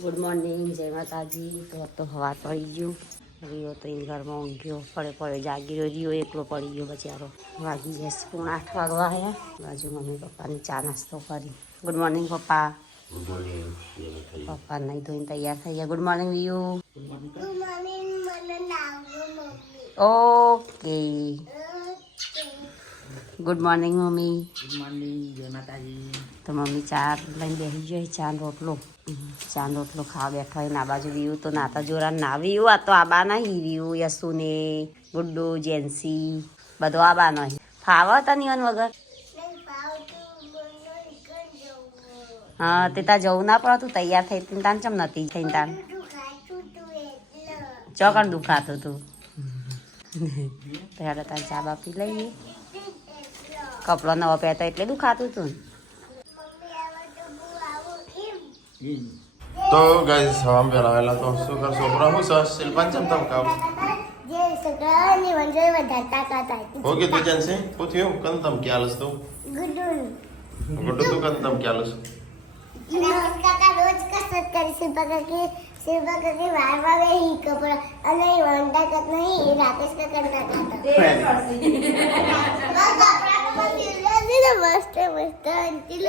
Good morning, જય માતાજી. તો હવા પડી ગયું. રીયો તો એની ઘરમાં ઊંઘ્યો, પડે જાગી રહ્યો. રીયો એકલો પડી ગયો બચારો. વાગી જશે 7:30 વાગવા આવ્યા. બાજુ મમ્મી પપ્પાની ચા નાસ્તો કરી. ગુડ મોર્નિંગ પપ્પા. Good morning. પપ્પા નહીં ધોઈને તૈયાર થઈ ગયા. ગુડ મોર્નિંગ વિયુ. ઓકે. ગુડ મોર્નિંગ મમ્મી. Good morning. જય માતાજી. તો મમ્મી ચા લઈને બેસી ગઈ. ચા રોટલો ખાવા બેઠો હોય. ના બાજુ વ્યૂ તો નાતા જોરા ના વ્યૂ. આ તો આબા નહીં વ્યૂ. યસુને ગુડ્ડુ જેન્સી બધો આબા નહીં. ફાવા હતા નિયન વગર. હા તે તા જવું ના પડે. તું તૈયાર થઈ તી તાન ચમ નથી થઈને તાન ચોકડ દુખાતું તું. ત્યારે તાર ચા બાપી લઈએ. કપડો નવો પહેરતો એટલે દુખાતું તું. તો ગાઈસ હવા પેલા વહેલા તો શું કર છોકરા હું સર શિલ્પાન ચમ તમ કામ જે સગરાની વંજય વધારતા કરતા ઓકે તો જનસે પૂછ્યું કન તમ ક્યાલસ તો ગુડુન ગુડ્ડુ તો કન તમ ક્યાલસ કાકા રોજ કસરત કરી શિલ્પા કાકી વારવા હી કપડા અને વંટા કત નહીં રાકેશ કાકા કરતા મસ્ત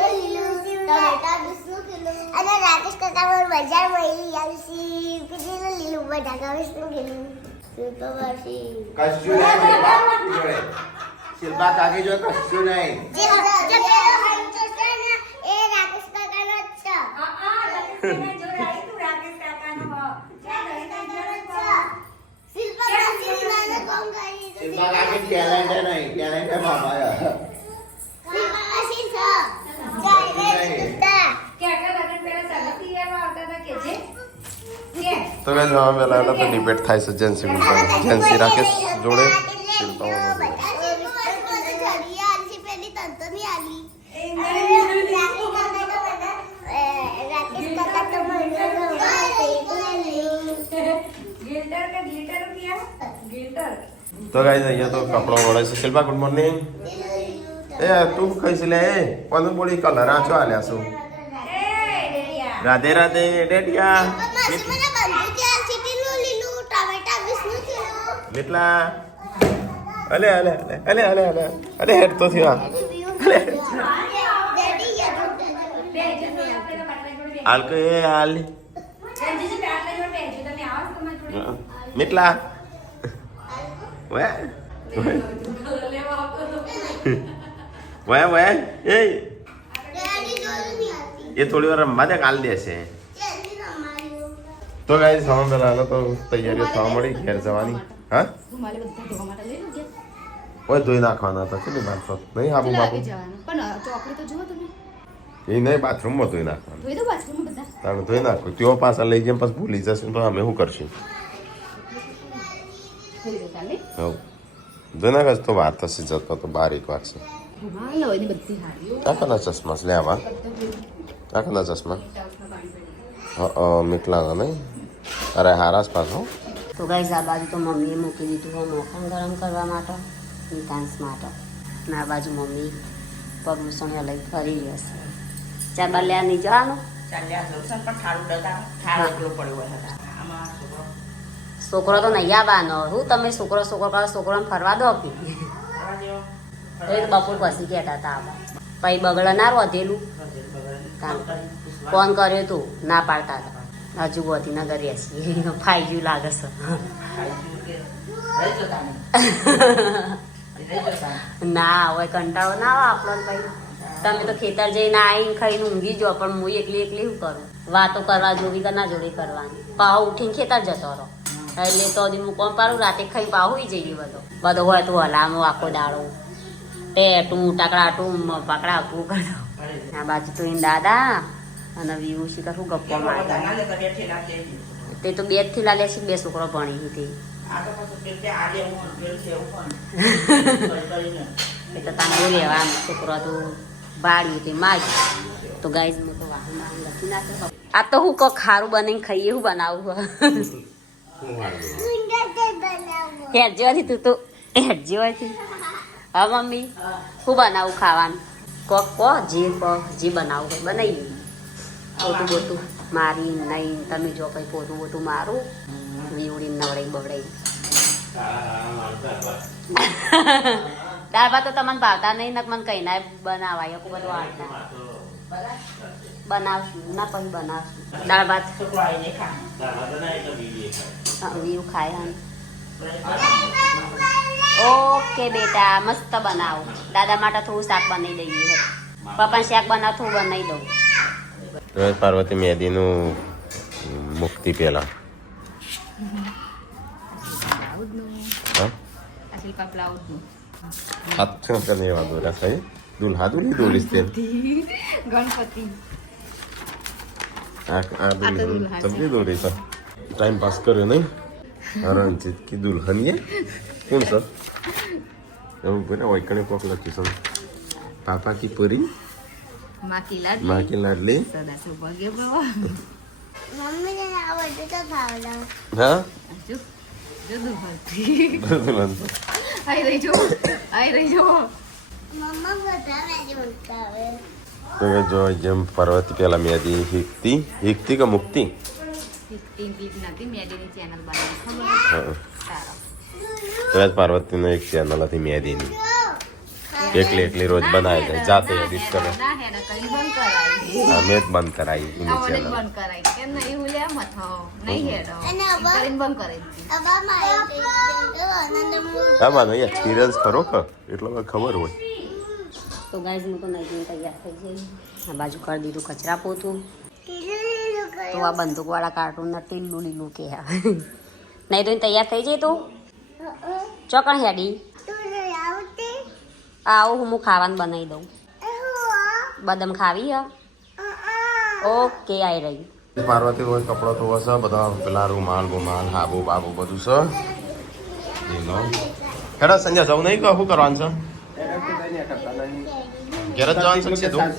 લીલું ટમેટા 200 કિલો અને રાકેશ કાકા બજારમાં આલસી કેટલું લીલું બટાકા 20 કિલો શિલ્પા વાસી કશું નહીં શિલ્પા કાકી જો કશું નહીં જે પેલો હંચો છે ને એ રાકેશ કાકાનો જ છે શિલ્પા કાકી નાને કોમ કરી શિલ્પા કાકી ટેલેન્ટ નહીં ટેલેન્ટ બાબા શિલ્પા કાકી છે તો ગાઈસ હવા પેલા વહેલા તો ડિબેટ થાય છે જેન્સી વિરુદ્ધ જેન્સી રાકેશ જોડે શિલ્પા તો ગાઈસ અહીંયા તો કપડો વળે છે શિલ્પા ગુડ મોર્નિંગ એ તું કઈશ લે એ કોને બોલી કલર આચો આલ્યા છું રાધે રાધે ડેડિયા કેટલા અલે અલે અલે અલે અલે અરે હેડ તો થયો હાલ કે હાલ કેટલા વે એ થોડી વાર રમવા દે કાલ દેશે તો ગાઈસ હવા પેલા તો તૈયારીઓ થવા મળી ઘેર જવાની હા ઓય ધોઈ નાખવાના હતા કેટલી વાત તો નહીં હાબુ બાપુ એ નહીં બાથરૂમમાં ધોઈ નાખવાનું તારું ધોઈ નાખો તેઓ પાછા લઈ જાય પછી ભૂલી જશે તો અમે શું કરશું હવ ધોઈ નાખ તો વાત થશે જતો તો 12 વાગશે આખાના ચશ્મા લેવા આખાના ચશ્મા મીઠલા નહીં અરે હારાસ પાછો તો ગાઈસ આ બાજુ તો મમ્મીએ મૂકી દીધું હોય મોખણ ગરમ કરવા માટે ડાન્સ માટે. અને આ બાજુ મમ્મી પગલું લઈ ફરી જશે. ચા બાલ્યા નહીં જવાનું. છોકરો તો નહીં આવવાનો. હું તમે છોકરો કરો છોકરાને ફરવા દો કે એ તો બપોર પછી કહેતા હતા આવા પછી બગડા ના વધેલું ફોન કર્યો તું ના પાડતા હતા હજુ ગોતી નગર રહેશે ફાઈ ગયું લાગે છે. ના હવે કંટાળો ના આવે આપણને ભાઈ. તમે તો ખેતર જઈને આવીને ખાઈને ઊંઘી જો પણ હું એકલી શું કરું? વાતો કરવા જોવી કે ના જોવી કરવાની. પાહો ઉઠીને ખેતર જતો રહો એટલે તો હું કોણ પાડું રાતે ખાઈ પાહો જઈએ બધો હોય તો હલામો આખો દાડો ટેટું ટાકડાટું પાકડા આપવું કરો. આ બાજુ તો એને દાદા અને વ્યૂ શીખર શું ગપ્પો મારતા તે તો 2 થી લાલે છે. 2 છોકરો ભણી હતી એ તો તાંગો લેવાનું છોકરો તો બાળી હતી મારી. તો ગાઈઝ મેં તો વાહન લખી નાખે. આ તો હું કોક ખારું બનાવીને ખાઈએ. હું બનાવું હેડ જેવાથી તું તો હેડ જેવાથી. હા મમ્મી હું બનાવું ખાવાનું કોક જે બનાવું બનાવી ખોટું બોટું મારી નહીં તમે જો કંઈ પોતું બોતું મારું વીવડી નવડાઈ બવડાઈ દાળ ભાત તો તમને ભાવતા નહીં ને મને કઈ ના બનાવાય બધું આવતા બનાવશું ના પછી બનાવશું દાળ ભાત વીવ ખાય હા ઓકે બેટા મસ્ત બનાવો દાદા માટે થોડું શાક બનાવી દઈએ પપ્પા શાક બનાવ થોડું બનાવી દઉં રોજ પાર્વતી મહેંદીનું મુક્તિ પેલા હાથ કરને એવા દોરા છે દુલ્હા દુલ્હી દોરીશ તે ગણપતિ આ દુલ્હન સમજી દોરી છે ટાઈમ પાસ કર્યો નહીં રણજીત કી દુલ્હન ये કોણ સર એવું બોલે વૈકણે કોક લખ્યું છે પાપા કી પરી માં કી લાડલી સદા સૌભાગ્ય ભવ મમ્મીને આ બધું તો ખાવડાવ હા જો જો દુલ્હન દુલ્હન આઈ રહી જો મમ્મા બધા મેજી બોલતા હવે તો જો જેમ પાર્વતી પેલા મહેંદી હિકતી કે મુક્તિ ટીમ નથી મેડીની ચેનલ બનાવી ખબર હા સારો તો આજ પાર્વતીનો એક ચેનલ હતી મહેંદીની એકલી રોજ બનાવી દે જાતે એડિટ કરે ના હે ના કરી બંધ કરાવી અમે જ બંધ કરાવી એની આવડે ચેનલ બંધ કરાવી કેમ નહીં હુલ્યા મથો નહીં હેડો અને અબા કરીને બંધ કરાવી અબા મારી આનંદ હા માનો એક્સપિરિયન્સ ખરો કે એટલો ખબર હોય તો ગાઈઝ હું તો નહીં તૈયાર થઈ જઈ આ બાજુ કરી દીધું કચરા પોતું તો આ બંદૂકવાળા કાર્ટૂનના લીલું લીલું કે હા નહીં તો તૈયાર થઈ જાય તું ચોકણ હેડી આવું હું ખાવાનું બનાવી દઉં બદામ ખાવી હા ઓકે આવી રહી પાર્વતી રોજ કપડો ધોવે છે બધા પેલા રૂમાલ ગુમાલ હાબુ બાબુ બધું છે એનો હેડો સંજય જવું નહીં કે શું કરવાનું છે ઘેર જ જવાનું છે સીધું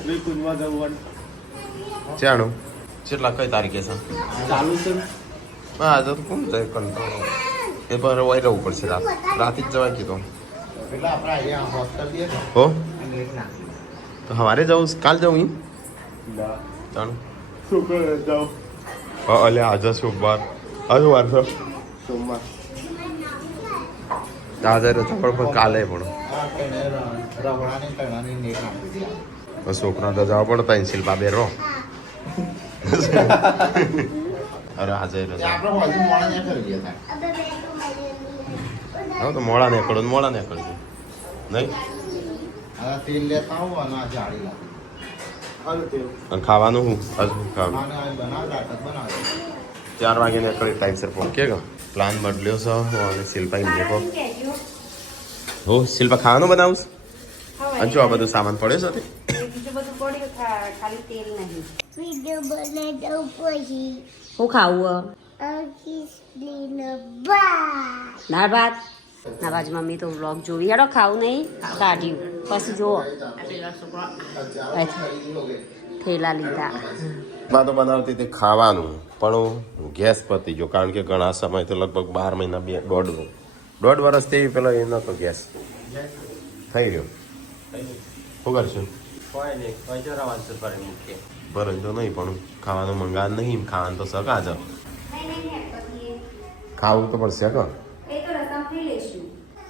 ચાણું કેટલા કઈ તારીખે છે ચાલુ છે હા તો કોણ જાય કંટાળો એ પર વહી રહેવું પડશે રાતે જ જવાય કીધું એટલે આપણે અહીંયા હોસ્ટેલ બી છે હો અને એક ના તો સવારે જવું કાલ જવું એમ ચાણું શું કરે જાઓ અલે આજે સોમવાર આજે વાર છે સોમવાર આજે રજા પણ કાલે પણ હા કઈને રવડાની કણાની નેક નાખી બસ છોકરા તો જવા પડતા ઇન્સિલ બાબે રહો અરે આજે રજા આપણે હોજી મોડા ત્યાં કરી ગયા હા તો મોડા નીકળજો નહીં હતા તેલ લેતા આવું અને આ જાળી લાવી હાલ તેલ અને ખાવાનું શું હજુ ખાવાનું અને આ બનાવ રાત બનાવે 4 વાગે નીકળી ટાઈમસર પહોંચે કે પ્લાન બદલ્યો છે હું અને શિલ્પા એમ દેખો હો શિલ્પા ખાવાનું બનાવું અને જો આ બધું સામાન પડ્યો છે બીજું બધું પડ્યું ખાલી તેલ નહીં વિડિયો બનાવી દઉં પછી શું ખાવું દાળ ભાત ના બાજુ મમ્મી તો વ્લોગ જોવી હેડો ખાવું નહીં કાઢ્યું પછી જુઓ થેલા લીધા માં તો બનાવતી હતી ખાવાનું પણ ગેસ પતી ગયો કારણ કે ઘણા સમય તો લગભગ 12 મહિના દોઢ વર્ષ તે પેલા એ નતો ગેસ થઈ રહ્યો શું કરશું ભરે તો નહીં પણ ખાવાનું મંગાવ નહીં ખાવાનું તો શકા જ ખાવું તો પડશે કે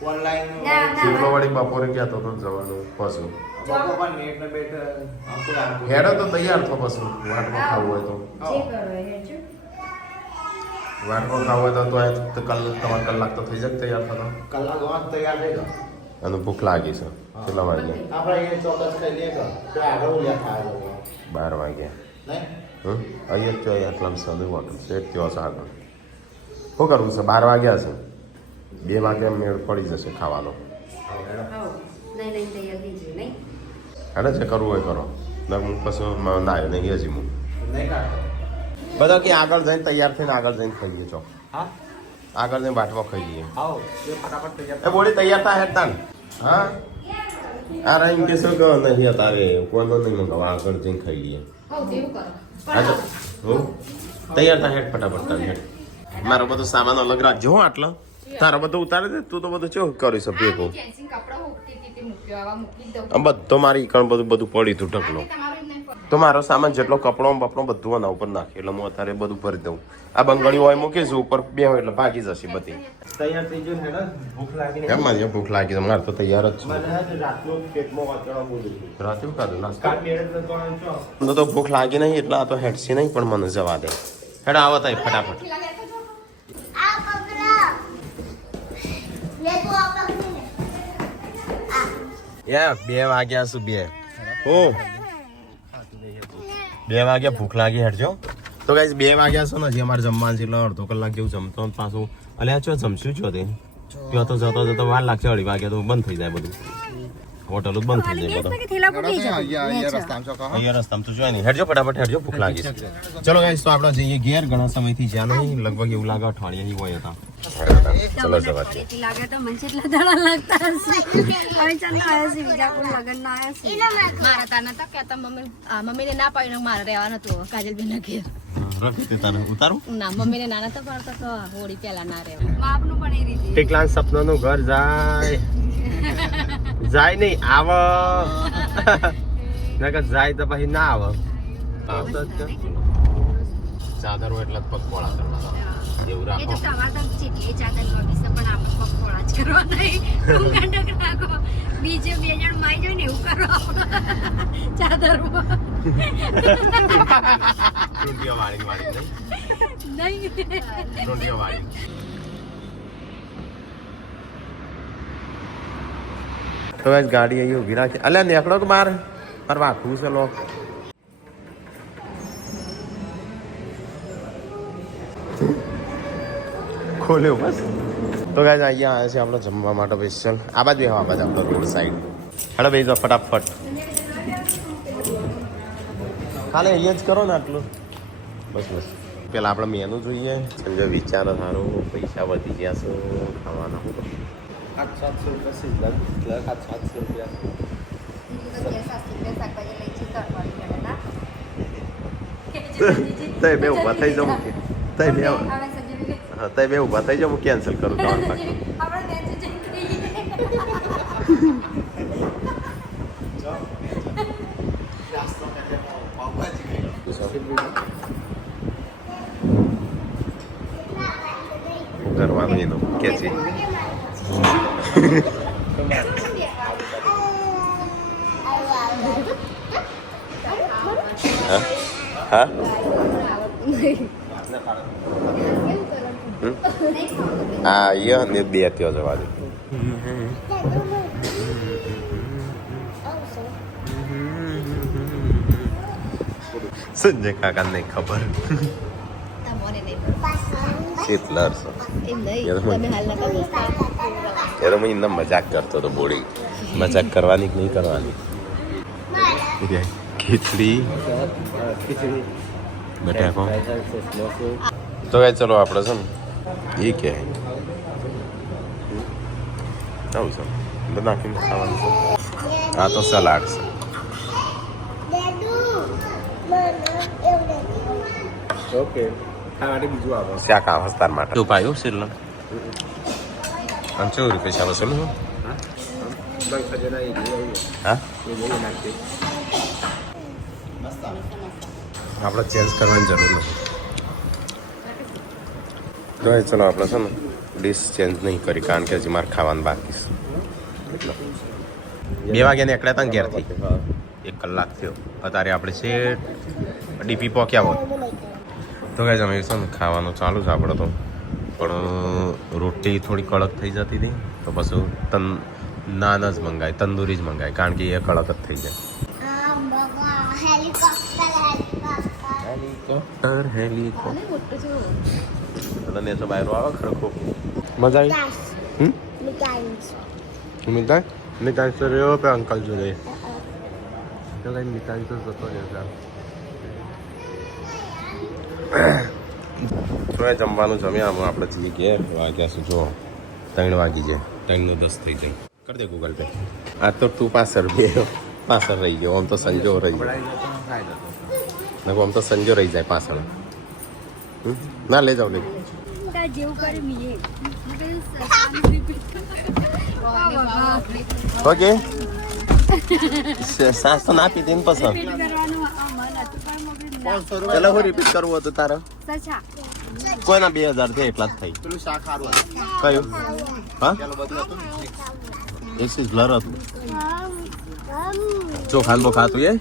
ઓનલાઈન શિલ્પા વાળી બપોરે ગયા તો જવાનું પાછું બાપા નેટ ને બેઠ આખું આખું હેડો તો તૈયાર થો પાછું વાટમાં ખાવું હોય તો વાટમાં ખાવું હોય તો તમારે કલાક તો થઈ જાય તૈયાર થતો કલાક વાંચ તૈયાર થઈ ગયો અને ભૂખ લાગી છે કેટલા વાગે આપણે એ ચોક્કસ ખાઈ લઈએ કે તો આગળ ઉલ્યા થાય 12 વાગ્યા નહીં અહીંયા જ જોઈએ આટલા સદુ હોટલ સેટ થયો છે આગળ શું કરવું છે 12 વાગ્યા છે 2 વાગ્યા મેળ પડી જશે ખાવાનો હેડે જે કરવું હોય કરો ને હું પછી નાયો નહીં હજી હું નહીં કાઢતો બધા કે આગળ જઈને તૈયાર થઈને આગળ જઈને ખાઈએ છો હા આગળ જઈને બાટવા ખાઈએ આવો એ ફટાફટ તૈયાર એ બોડી તૈયાર થાય હેડતા ને હા આ રહીને કે શું કહો નહીં હતા હવે કોનો નહીં મંગાવા આગળ જઈને ખાઈ લઈએ હા તો હું તૈયાર થાય હેડ ફટાફટ તારે હેડ મારો બધો સામાન અલગ રાખજો હો આટલો તારો બધું ઉતારે દે તું તો બધું ચો કરી શકે ભેગો કપડા મૂકતી મૂક્યો આવા મૂકી દઉં આમ બધો મારી કણ બધું પડ્યું તું ઢકલો તમારું નહીં તો મારો સામાન જેટલો કપડો બપડો બધું આના ઉપર નાખે એટલે હું અત્યારે બધું ભરી દઉં આ બંગડી હોય મૂકીશું ઉપર બે હોય એટલે ભાગી જશે બધી તૈયાર થઈ ગયું ને ભૂખ લાગી કેમ મારી ભૂખ લાગી મારે તો તૈયાર જ છે રાતે ખાધું નાસ્તો તો ભૂખ લાગી નહીં એટલે આ તો હેડસી નહીં પણ મને જવા દે હેડ આવો તાઈ ફટાફટ આ પકડા લે તો આ પકડી લે યા 2 વાગ્યા શું 2 ઓ 2 વાગ્યા ભૂખ લાગી હેડજો તો ગાઈસ 2 વાગ્યા છો ને હજી અમારે જમવાનું છે એટલે અડધો કલાક જેવું જમતો ને પાછું અલ્યા ચો જમશું છો તે ત્યાં તો જતો વાર લાગશે 2:30 વાગ્યા તો બંધ થઈ જાય બધું હોટલ જ બંધ થઈ જાય બધું અહીંયા રસ્તામાં તો જોઈ નહીં હેડજો ફટાફટ હેડજો ભૂખ લાગી છે ચલો ગાઈસ તો આપણે જઈએ ઘેર ઘણા સમયથી જ્યાં નહીં લગભગ એવું લાગે અઠવાડિયા હોય હતા ચલો જવા દે લાગે તો મને એટલા દાડા લાગતા હશે હવે ચાલ આયા છે બીજા કોઈ લગન ના આયા છે મારા તા નતા કહેતા મમ્મીને ના પાડીને મારે રહેવાનું હતું કાજલબેન ના ઘેર રખી તને ઉતારું ના મમ્મીને ના નતા પાડતા તો હોળી પહેલા ના રહેવા બાપનું પણ એ રીતે ટીકલાન સપનાનું ઘર જાય જાય નહીં આવ નકર જાય તો પછી ના આવે ચાદરો એટલે જ પગ પોળા કરવાના એવું એ રાખો તો તમારે તો જેટલી ચાદર લોબી છે પણ આપણે પકોડા જ કરવા નહીં ટુંગંડક રાખો બીજે 2 જણ માઈ જાય ને એવું કરો ચાદરમાં ટૂંટીઓ વાળી નહીં ટૂંટીઓ વાળી તો બસ ગાડી અહીં ઊભી રાખી અલ્યા નીકળો કે બહાર મારે વાંકવું છે લોક ખોલ્યો બસ તો ગાઈસ અહીંયા આવ્યા છે આપણે જમવા માટે સ્પેશિયલ આ બાજુ આપણે રોડ સાઈડ હેડો ભાઈ જો ફટાફટ ખાલી અહીંયા જ કરો ને આટલું બસ બસ પેલા આપણે મેનુ જોઈએ સંજય વિચાર સારો પૈસા વધી ગયા છે ખાવાના 700 રૂપિયા સિઝન 700 રૂપિયા તય બે ઊભા થઈ જાઉં કે તય બે હા તય બે ઊભા થઈ જાઉં કેન્સલ કરું તમારું પાછું કરવાનું એનું કે છે હા હા યો ને 2 થયો જવા દે સંજય કાકા નહીં ખબર શીતલર યાર હું એમને મજાક કરતો હતો બોડી મજાક કરવાની કે નહીં કરવાની ખીચડી બટાકો તો કઈ ચલો આપણે છે ને એ કે આવું છે બધું નાખીને ખાવાનું છે આ તો સલાડ છે ઓકે ખાવાની બીજું આવે શાક આ વિસ્તાર માટે શું પાયું શીરલ અને 4 રૂપિયા છે વસૂલ હા આપણે ચેન્જ કરવાની જરૂર નથી તો ચલો આપણે છે ને ડીશ ચેન્જ નહીં કરી કારણ કે હજી મારે ખાવાનું બાકી છે 2 વાગ્યા નીકળ્યા હતા ને ઘેરથી 1 કલાક થયો અત્યારે આપણે છે ડીપી પહોંચ્યા હોત તો કઈ જમે છે ને ખાવાનું ચાલુ છે આપણે તો પણ રોટી થોડી કડક થઈ જતી હતી તો પછી નાન જ મંગાય તંદૂરી જ મંગાય કારણ કે એ કડક જ થઈ જાય હેલિકોપ્ટર ને તો બહાર આવે ખરખો મજા આવી મીઠાઈ મીઠાઈ તો રહ્યો પે અંકલ જોડે તો કઈ મીઠાઈ તો જતો રહેશે તો જમવાનું જમ્યા આપણે જઈએ ઘેર વાગ્યા શું જો 3 વાગી જાય 3 નો 10 થઈ જાય કરી દે ગૂગલ પે આ તો તું પાછળ રહી ગયો આમ તો સંજો રહી ગયો આમ તો સંજો રહી જાય પાછળ ના લઈ જાવ લઈ જેવું કરી મીએ ઓકે સાસ તો ના પીધી ને પસંદ ચલો હું રિપીટ કરવું હતું તારે સચા કોઈના 2000 છે એટલા જ થઈ પેલું શાક સારું હતું કયું હા પેલું બધું હતું ને એ સિઝલર હતું ચોખાન બોખાતું એ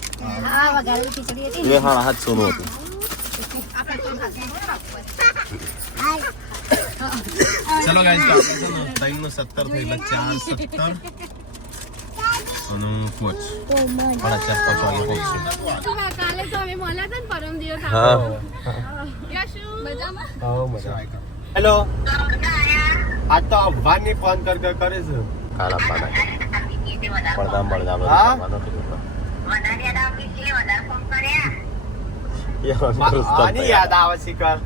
હા વઘારેલી ખીચડી હતી એ હા 700 નું હતું ચલો ગાઈસ તો આપણે છે ને 3 નું 17 થઈ એટલે 4 17 અને 5 4 વાગે પહોંચશે કાલે તો અમે મળ્યા હતા ને પરમ દિવસ હા મજામાં હેલો આ તો અફવાની ફોન કરે છે કાલ આપવાના પડદા હા આની યાદ આવે છે કર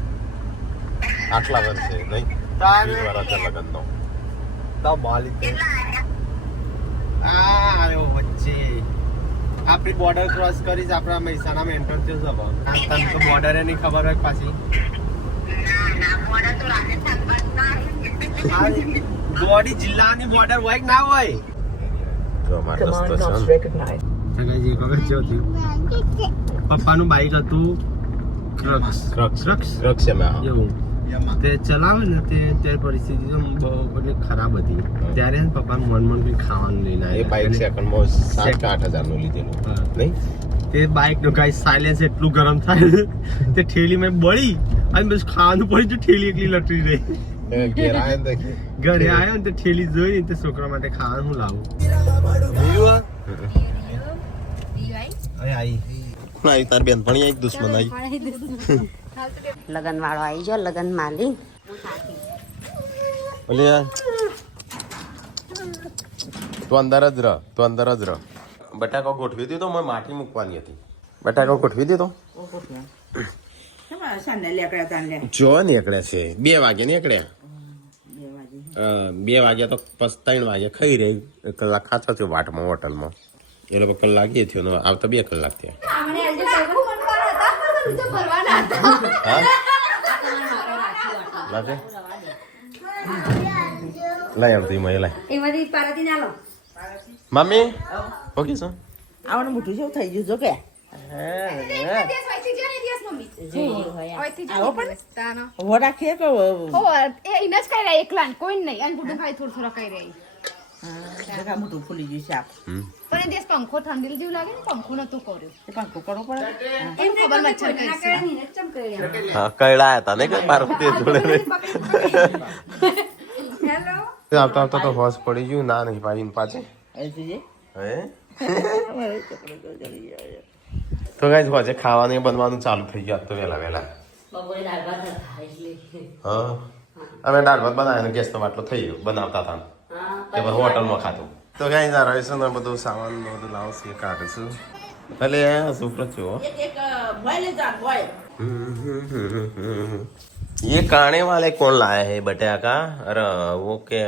આટલા વર્ષે નહીં તાર લગનનો તો માલિક આયો વચ્ચે આપણી બોર્ડર ક્રોસ કરી આપણા મહેસાણામાં એન્ટર થયો છે તને તો બોર્ડર ની ખબર હોય પાછી બોડી જિલ્લાની બોર્ડર હોય કે ના હોય જો માર દોસ્તો છે પપ્પાનું બાઈક હતું ક્રક્સ એવું તે ચલાવે ને તે પરિસ્થિતિ તો બહુ એટલે ખરાબ હતી ત્યારે પપ્પા મન કંઈ ખાવાનું લઈને એ બાઈક સેકન્ડમાં 7-8 હજાર નું લીધેલું નહીં તે બાઈક નું કાંઈ સાયલેન્સ એટલું ગરમ થાય તે ઠેલી મેં બળી અને બસ ખાવાનું પડ્યું તો ઠેલી એકલી લટરી રહી ઘરે આવ્યો ને તે ઠેલી જોઈ તે છોકરા માટે ખાવાનું હું લાવું તાર બેન પણ એક દુશ્મન આવી લગન વાળો આવી ગયો લગન માલી ઓલે તું અંદર જ રહ બટાકો ગોઠવી દીધો મેં માટી મૂકવાની હતી બટાકો ગોઠવી દીધો જો નીકળ્યા છે 2 વાગે નીકળ્યા 2 વાગ્યા તો 3 વાગે ખાઈ રહી કલાક ખાતો થયો વાટમાં હોટલમાં એ લોકો કલાક એ થયો આવતા 2 કલાક થયા લાગે લાય આવતી મય લાય એમાંથી પારાથી ના લો મમ્મી ઓકે સર આવવાનું મોટું જેવું થઈ ગયું જો કે હો રાખીએ કે કોઈ નહીં અને ગુડું ખાઈ થોડું ખાઈ રહી જગા મોટું ફૂલી ગયું શાક પણ એ દેશ પંખો ઠંડી જેવું લાગે ને પંખો નતું કર્યું એ પાંખો કરવો પડે એમ ખબર મચ્છર કઈ હા કઈડા હતા ને કે પાર્વતી જોડે આવતા આવતા તો હોશ પડી ગયું ના નહીં પાડીને પાછે અહીંથી હે તો ગાઈસ હોજે ખાવાનું બનવાનું ચાલુ થઈ ગયું આજ તો વહેલા બપોરે દાળ ભાત હતા એટલે હા અમે દાળ ભાત બનાવ્યો ગેસ તો બાટલો થઈ ગયો બનાવતા હતા તે બધું હોટલમાં ખાતું તો ગાઈસ આ રહીશું ને બધું સામાન બધું લાવશે કાઢીશું એટલે સુપ્રત છો એક બોય જાન બોય ये काने वाले कौन लाया है बटा का अरे वो के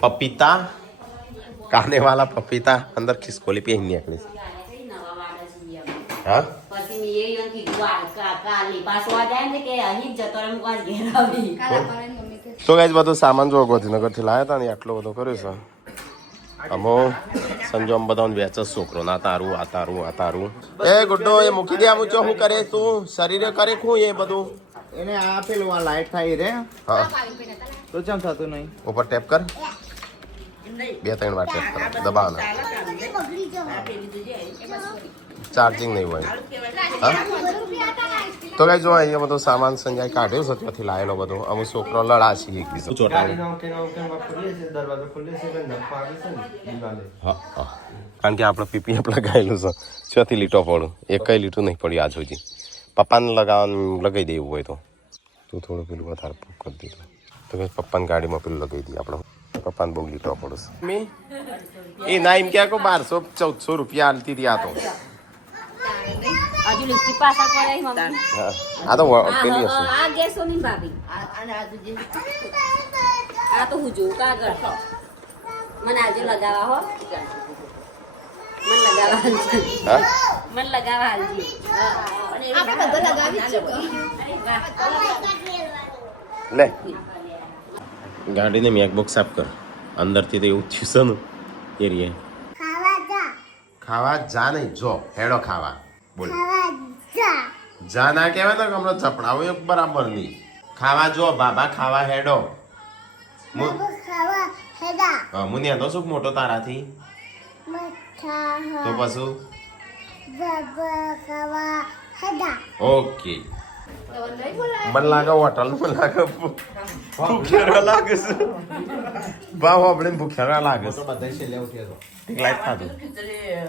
पपीता काने वाला पपीता अंदर खिसकोली पे ही निकली हाँ પછી મેં એ યન કીધું કાલી પાછો આ જાય ને કે અહીં જ જતો રહે મુકાસ ઘેર આવી તો ગાઈસ બધું સામાન જો ગોધીનગર થી લાયા હતા ને આટલો બધો કર્યો છે અમો સંજોમ બધાને વેચ છોકરો ના તારું આ તારું એ ગુડ્ડો એ મૂકી દે આવું શું કરે તું શરીરે કરે શું એ બધું એને આ પેલું આ લાઈટ થાય રે હા તો ચમ થતું નહીં ઉપર ટેપ કર 2-3 વાર ટેપ કર દબાવ ના ચાર્જિંગ નહીં હોય હા તો કઈ જો અહીંયા બધો સામાન સંજય કાઢ્યો છે ત્યાંથી લાયેલો બધો અમુક છોકરો લડા છે એકબીજો ચોટાડી કારણ કે આપણે પીપીએફ લગાવેલું છે ત્યાંથી લીટો પડું એકઈ લીટું નહીં પડ્યું આજ સુધી પપ્પાને લગાવી દેવું હોય તો તું થોડું પેલું વધારે કરી દીધું તો કઈ પપ્પાની ગાડીમાં પેલું લગાવી દઈએ આપણે પપ્પાને બહુ લીટો પડું છે એ ના એમ ક્યાં 1200-1400 રૂપિયા હાલતી હતી આ તો હજુ લિપસ્ટિક પાછા કરે મમ્મી આ તો પેલી હશે આ ગેસો ની ભાભી આ તો હું જોઉં કાગળ મને આજે લગાવા હો મને લગાવા હાલજી હા મને લગાવા હાલજી આપણે બધો લગાવી જ લે ગાડીને મેકબુક સાફ કર અંદરથી તો એવું થયું છે ને એરિયા ખાવા જા નહીં જો હેડો ખાવા બોલ ખાવા જા જા ના કહેવાય ને કે હમણાં ચપડાવો એક બરાબર નહીં. ખાવા જો બાબા ખાવા હેડો. બાબા ખાવા હેડા મુનિ હતો શું મોટો તારાથી મઠા તો પાછું બાબા ખાવા હેડા ઓકે. મને લાગે હોટલ માં લાગે ભૂખ્યા લાગે છે. ભાવ આપણે ભૂખ્યા લાગે તો બધા છેલ્લે ઉઠ્યો તો છે. ખાધું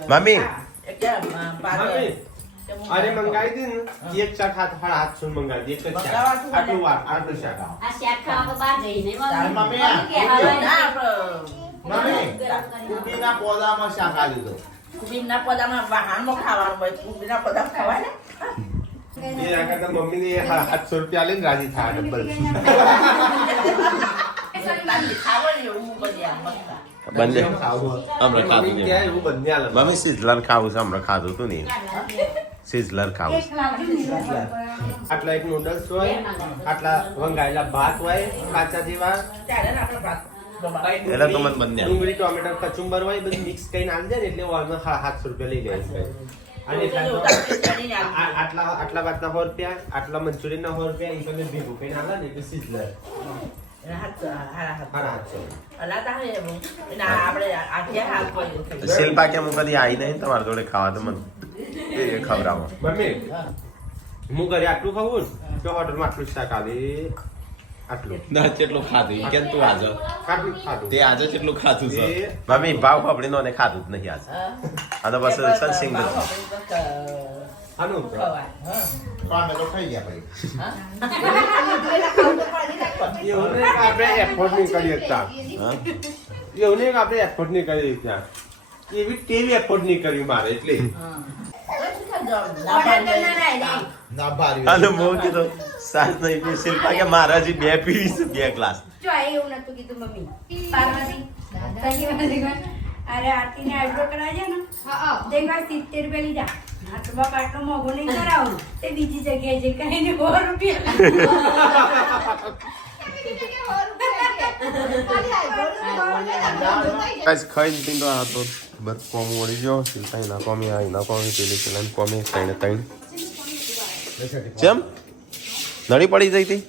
મમ્મી અરે મંગાવી દે ને એક શાક હાથ શું મંગાવી દે એક જ શાક આટલું આટલું શાક આ શાક ખાવા તો બહાર જઈને મમ્મી કુબીના પોદામાં શાક આલી દો કુબીરના પોદામાં વાહનમાં ખાવાનું હોય કુબીના પોદામાં ખવાય ને એ રાખા તો મમ્મી ને 700 રૂપિયા લઈને રાજી થાય ડબલ ખાવાનું એવું બધી આમ મસ્ત. બંને ખાવું હમણાં ખાધું મમ્મી છે. ક્યાં એવું બંને આલે મમ્મી સિઝલર ખાવું છે હમણાં ખાધું તું ને સિઝલર ખાવું છે. આટલા એક નૂડલ્સ હોય આટલા વંગાયેલા ભાત હોય કાચા જેવા ત્યારે ને આપણે ભાત જમા. એટલે તો મને બંને આલે. ડુંગળી ટોમેટો કચુંબર હોય બધું મિક્સ કરીને આલી દે ને એટલે ઓલમાં 700 રૂપિયા લઈ લે છે. અને આટલા ભાતના 100 રૂપિયા આટલા મંચુરિયન ના 100 રૂપિયા એ તમે ભેગું કરીને આલે ને એટલે સિઝલર હારા 750 અલા તા હે એવું. અને આપણે આ ક્યાં હાથ પડ્યો શિલ્પા કે હું કદી આવી નહીં તમારી જોડે ખાવા તો મને એ ખવડાવો. મમ્મી હું ઘરે આટલું ખાવું ને તો હોટલમાં આટલું શાક આલી આટલું ના કેટલું ખાધું કેમ તું આજે આટલું જ ખાધું તે આજે કેટલું ખાધું છે એ- મમ્મી ભાવ ફાફડી નો ને ખાધું જ નહીં આજે. આ તો બસ સત્સંગ આનું ખવાય. પામે તો ખાઈ ગયા ભાઈ એવું નહીં કે આપણે એફોર્ડ નહીં કરી શકતા હા? એવું નહીં કે આપણે એફોર્ડ નહીં કરી શકતા એવી તેવી એફોર્ડ નહીં કરી મારે એટલે ના ભારી હાલો બહુ કીધું સાસ નહીં પી. શિલ્પા કે મારા હજી 2 પીવી છે 2 ગ્લાસ. જો આ એવું નતું કીધું મમ્મી પાર્વતી અરે આરતીને આઈબ્રો કરાવજે ને હા તે વાર 70 રૂપિયા લીધા આટલો બાપ આટલો મોંઘો નહીં કરાવો તે બીજી જગ્યાએ જે કહીને 100 રૂપિયા ગાઈસ ખાઈને પીને તો આ તો બસ કોમ વળી ગયો. શિલ્પા એના કોમી આ એના કોમી પેલી પેલા કોમી ત્રણ જેમ નડી પડી જઈ હતી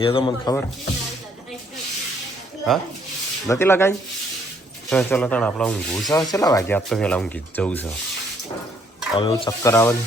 એ તો મને ખબર. હા નથી લગાઈ. ચલો ચલો તણ આપણે ઊંઘવું છે. કેટલા વાગ્યા આજ તો પેલા ઊંઘી જવું છે હવે એવું ચક્કર આવે ને